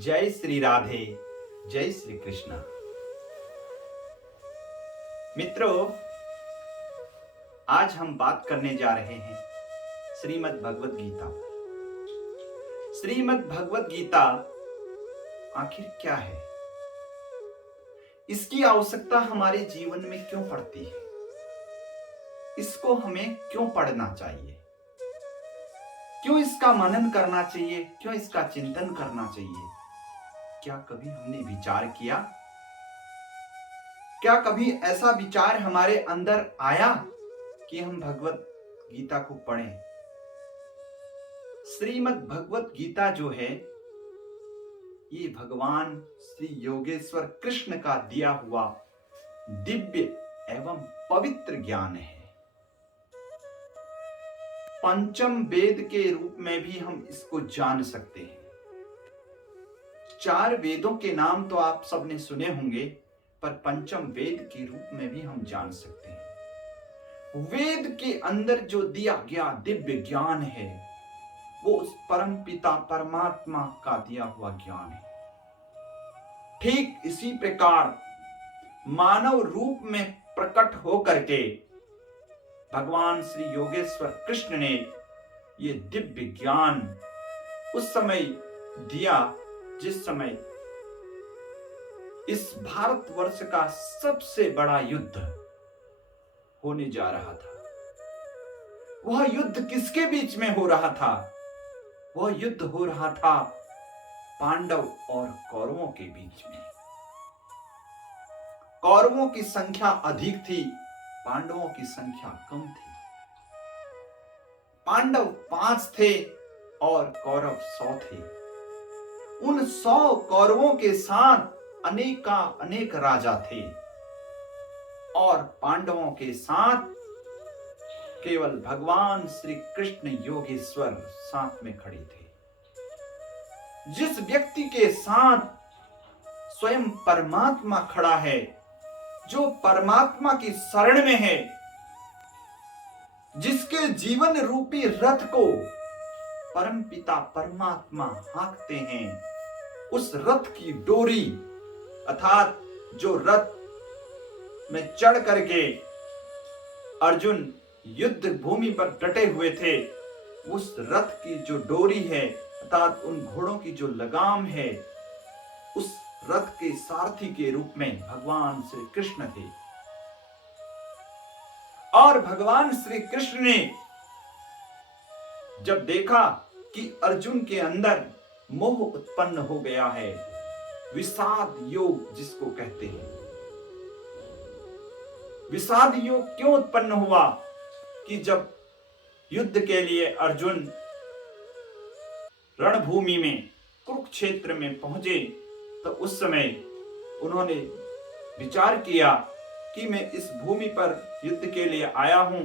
जय श्री राधे, जय श्री कृष्णा। मित्रों, आज हम बात करने जा रहे हैं श्रीमद् भगवत गीता पर। श्रीमद् भगवत गीता आखिर क्या है? इसकी आवश्यकता हमारे जीवन में क्यों पड़ती है? इसको हमें क्यों पढ़ना चाहिए? क्यों इसका मनन करना चाहिए? क्यों इसका चिंतन करना चाहिए? क्या कभी हमने विचार किया? क्या कभी ऐसा विचार हमारे अंदर आया कि हम भगवत गीता को पढ़ें? श्रीमद् भगवत गीता जो है, ये भगवान श्री योगेश्वर कृष्ण का दिया हुआ दिव्य एवं पवित्र ज्ञान है। पंचम वेद के रूप में भी हम इसको जान सकते हैं। 4 वेदों के नाम तो आप सबने सुने होंगे, पर पंचम वेद के रूप में भी हम जान सकते हैं। वेद के अंदर जो दिया गया दिव्य ज्ञान है, वो उस परम पिता परमात्मा का दिया हुआ ज्ञान है। ठीक इसी प्रकार मानव रूप में प्रकट होकर के भगवान श्री योगेश्वर कृष्ण ने ये दिव्य ज्ञान उस समय दिया जिस समय इस भारतवर्ष का सबसे बड़ा युद्ध होने जा रहा था। वह युद्ध किसके बीच में हो रहा था? वह युद्ध हो रहा था पांडव और कौरवों के बीच में। कौरवों की संख्या अधिक थी, पांडवों की संख्या कम थी। पांडव 5 थे और कौरव 100 थे। उन 100 कौरवों के साथ अनेक राजा थे और पांडवों के साथ केवल भगवान श्री कृष्ण योगेश्वर साथ में खड़े थे। जिस व्यक्ति के साथ स्वयं परमात्मा खड़ा है, जो परमात्मा की शरण में है, जिसके जीवन रूपी रथ को परम पिता परमात्मा हाँकते हैं, उस रथ की डोरी अर्थात जो रथ में चढ़ करके अर्जुन युद्ध भूमि पर डटे हुए थे, उस रथ की जो डोरी है अर्थात उन घोड़ों की जो लगाम है, उस रथ के सारथी के रूप में भगवान श्री कृष्ण थे। और भगवान श्री कृष्ण ने जब देखा कि अर्जुन के अंदर मोह उत्पन्न हो गया है, विषाद योग जिसको कहते हैं। विषाद योग क्यों उत्पन्न हुआ? कि जब युद्ध के लिए अर्जुन रणभूमि में कुरुक्षेत्र में पहुंचे, तो उस समय उन्होंने विचार किया कि मैं इस भूमि पर युद्ध के लिए आया हूं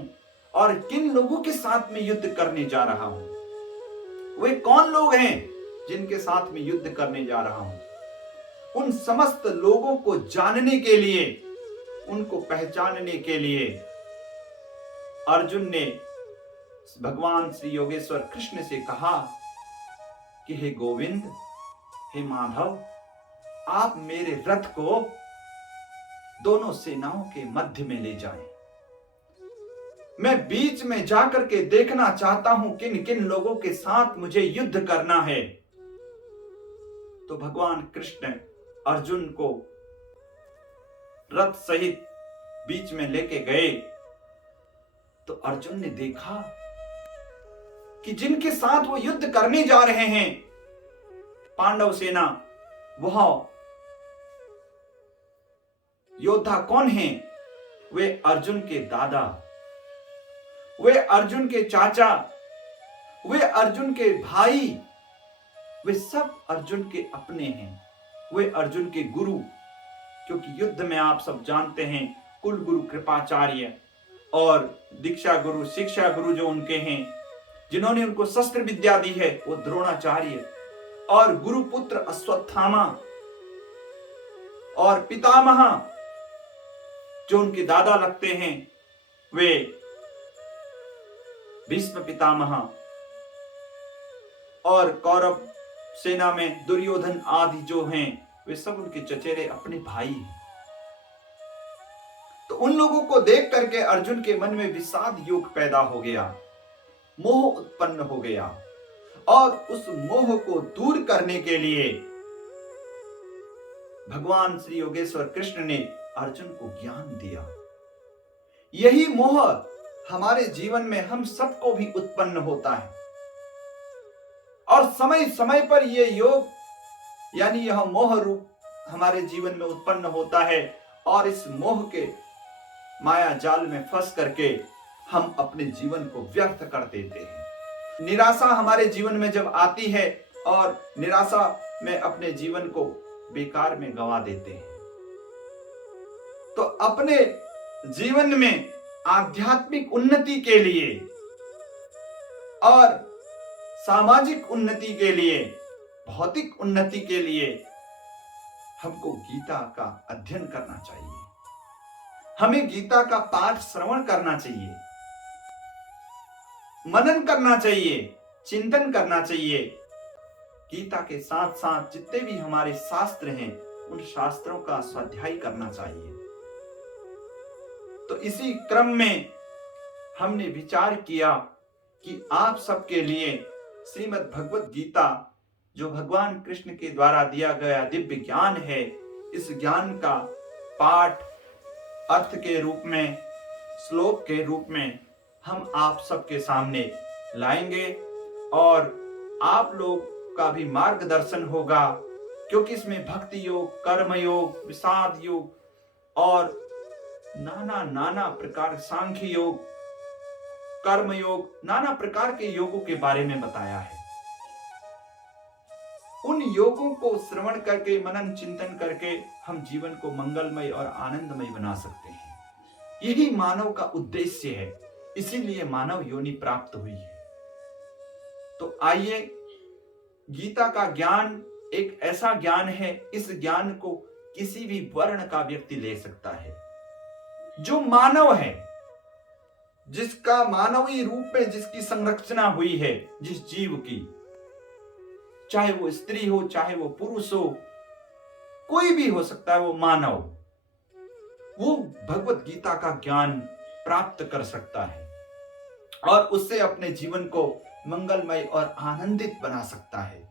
और किन लोगों के साथ में युद्ध करने जा रहा हूं। वे कौन लोग हैं जिनके साथ में युद्ध करने जा रहा हूं? उन समस्त लोगों को जानने के लिए, उनको पहचानने के लिए अर्जुन ने भगवान श्री योगेश्वर कृष्ण से कहा कि हे गोविंद, हे माधव, आप मेरे रथ को दोनों सेनाओं के मध्य में ले जाएं। मैं बीच में जाकर के देखना चाहता हूं किन किन लोगों के साथ मुझे युद्ध करना है। तो भगवान कृष्ण अर्जुन को रथ सहित बीच में लेके गए, तो अर्जुन ने देखा कि जिनके साथ वो युद्ध करने जा रहे हैं पांडव सेना, वह योद्धा कौन हैं? वे अर्जुन के दादा, वे अर्जुन के चाचा, वे अर्जुन के भाई, वे सब अर्जुन के अपने हैं। वे अर्जुन के गुरु, क्योंकि युद्ध में आप सब जानते हैं कुल गुरु कृपाचार्य और दीक्षा गुरु, शिक्षा गुरु जो उनके हैं, जिन्होंने उनको शस्त्र विद्या दी है, वो द्रोणाचार्य, और गुरुपुत्र अश्वत्थामा, और पितामह जो उनके दादा लगते हैं वे भीष्म पितामह, और कौरव सेना में दुर्योधन आदि जो हैं वे सब उनके चचेरे अपने भाई हैं। तो उन लोगों को देख करके अर्जुन के मन में विषाद योग पैदा हो गया, मोह उत्पन्न हो गया, और उस मोह को दूर करने के लिए भगवान श्री योगेश्वर कृष्ण ने अर्जुन को ज्ञान दिया। यही मोह हमारे जीवन में हम सबको भी उत्पन्न होता है, और समय समय पर यह योग यानी यह मोह रूप हमारे जीवन में उत्पन्न होता है, और इस मोह के माया जाल में फंस करके हम अपने जीवन को व्यर्थ कर देते हैं। निराशा हमारे जीवन में जब आती है और निराशा में अपने जीवन को बेकार में गंवा देते हैं। तो अपने जीवन में आध्यात्मिक उन्नति के लिए और सामाजिक उन्नति के लिए, भौतिक उन्नति के लिए हमको गीता का अध्ययन करना चाहिए। हमें गीता का पाठ श्रवण करना चाहिए, मनन करना चाहिए, चिंतन करना चाहिए। गीता के साथ साथ जितने भी हमारे शास्त्र हैं उन शास्त्रों का स्वाध्याय करना चाहिए। तो इसी क्रम में हमने विचार किया कि आप सबके लिए श्रीमद् भगवत गीता जो भगवान कृष्ण के द्वारा दिया गया दिव्य ज्ञान है, इस ज्ञान का पाठ अर्थ के रूप में, श्लोक के रूप में हम आप सबके सामने लाएंगे, और आप लोग का भी मार्गदर्शन होगा, क्योंकि इसमें भक्ति योग, कर्म योग, विषाद योग और नाना प्रकार, सांख्य योग, कर्म योग, नाना प्रकार के योगों के बारे में बताया है। उन योगों को श्रवण करके, मनन चिंतन करके हम जीवन को मंगलमय और आनंदमय बना सकते हैं। यही मानव का उद्देश्य है, इसीलिए मानव योनि प्राप्त हुई है। तो आइए, गीता का ज्ञान एक ऐसा ज्ञान है, इस ज्ञान को किसी भी वर्ण का व्यक्ति ले सकता है। जो मानव है, जिसका मानवीय रूप में जिसकी संरचना हुई है, जिस जीव की, चाहे वो स्त्री हो, चाहे वो पुरुष हो, कोई भी हो सकता है, वो मानव, वो भगवत गीता का ज्ञान प्राप्त कर सकता है और उससे अपने जीवन को मंगलमय और आनंदित बना सकता है।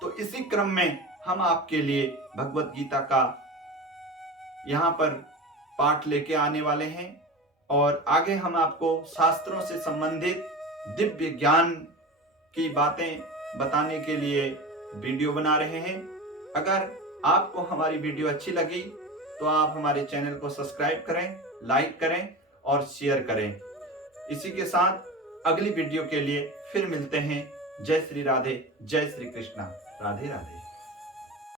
तो इसी क्रम में हम आपके लिए भगवत गीता का यहाँ पर पाठ लेके आने वाले हैं, और आगे हम आपको शास्त्रों से संबंधित दिव्य ज्ञान की बातें बताने के लिए वीडियो बना रहे हैं। अगर आपको हमारी वीडियो अच्छी लगी तो आप हमारे चैनल को सब्सक्राइब करें, लाइक करें और शेयर करें। इसी के साथ अगली वीडियो के लिए फिर मिलते हैं। जय श्री राधे, जय श्री कृष्णा, राधे राधे।